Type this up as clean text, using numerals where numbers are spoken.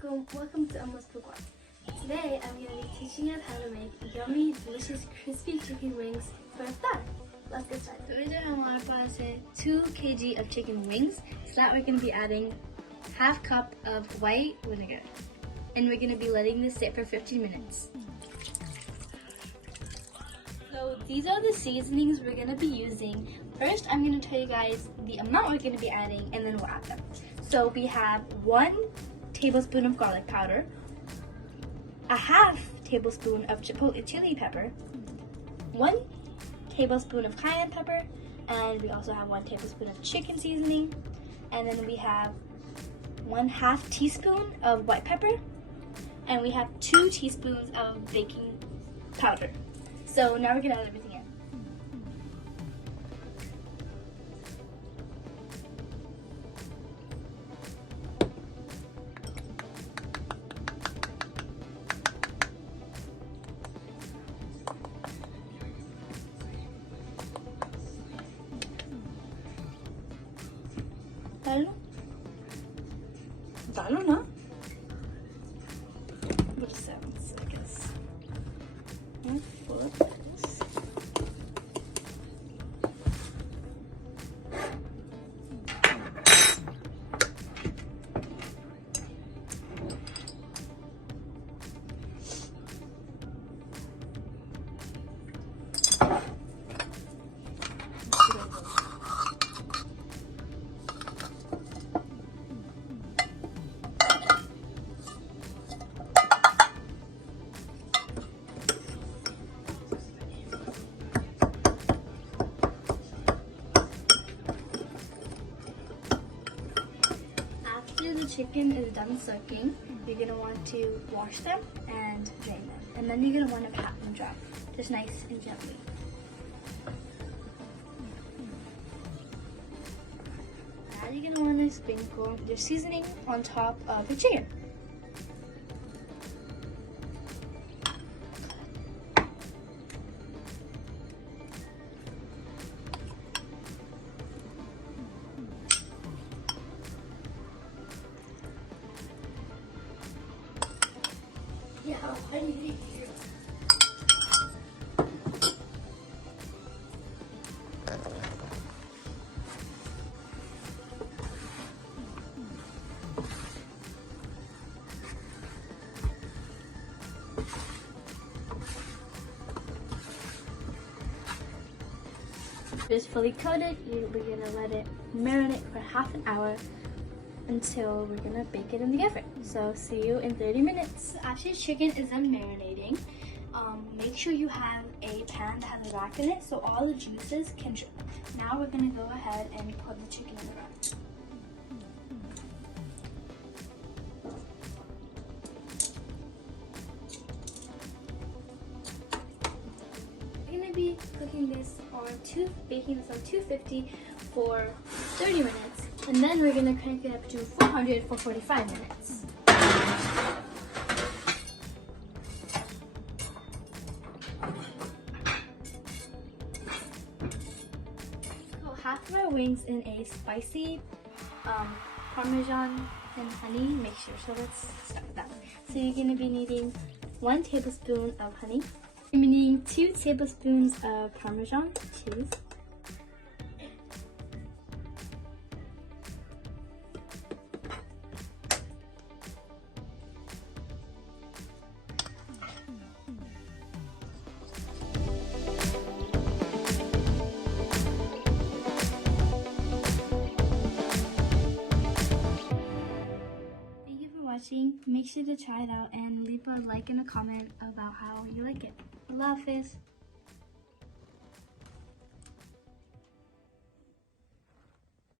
Assalamualaikum, welcome to Amma's Pakwaan. Today I'm going to be teaching us how to make yummy, delicious, crispy chicken wings for iftar. Let's get started. So इधर हमारे पास है 2 kg of chicken wings. So that we're going to be adding half cup of white vinegar. And we're going to be letting this sit for 15 minutes. So these are the seasonings we're going to be using. First, I'm going to tell you guys the amount we're going to be adding and then we'll add them. So we have 1 tablespoon of garlic powder, a half tablespoon of chipotle chili pepper, 1 tablespoon of cayenne pepper, and we also have 1 tablespoon of chicken seasoning, and then we have 1/2 teaspoon of white pepper, and we have 2 teaspoons of baking powder. So now we're gonna add everything in. डालो ना which sounds I guess and flip this. After the chicken is done soaking, you're going to want to wash them and drain them. And then you're going to want to pat them dry, just nice and gently. Now you're going to want to sprinkle your seasoning on top of your chicken. Yeah, I need it. It's fully coated. We're gonna let it marinate for half an hour until we're gonna bake it in the oven. So see you in 30 minutes. After your chicken is done marinating, make sure you have a pan that has a rack in it so all the juices can drip. Now we're gonna go ahead and put the chicken in the rack. We're gonna be cooking this on baking this on 250 for 30 minutes. And then we're going to crank it up to 400 for 45 minutes. So half of our wings in a spicy Parmesan and honey mixture. So let's start with that. So you're going to be needing 1 tablespoon of honey. You're going to be needing 2 tablespoons of Parmesan cheese. Make sure to try it out and leave a like and a comment about how you like it. Allah Hafiz.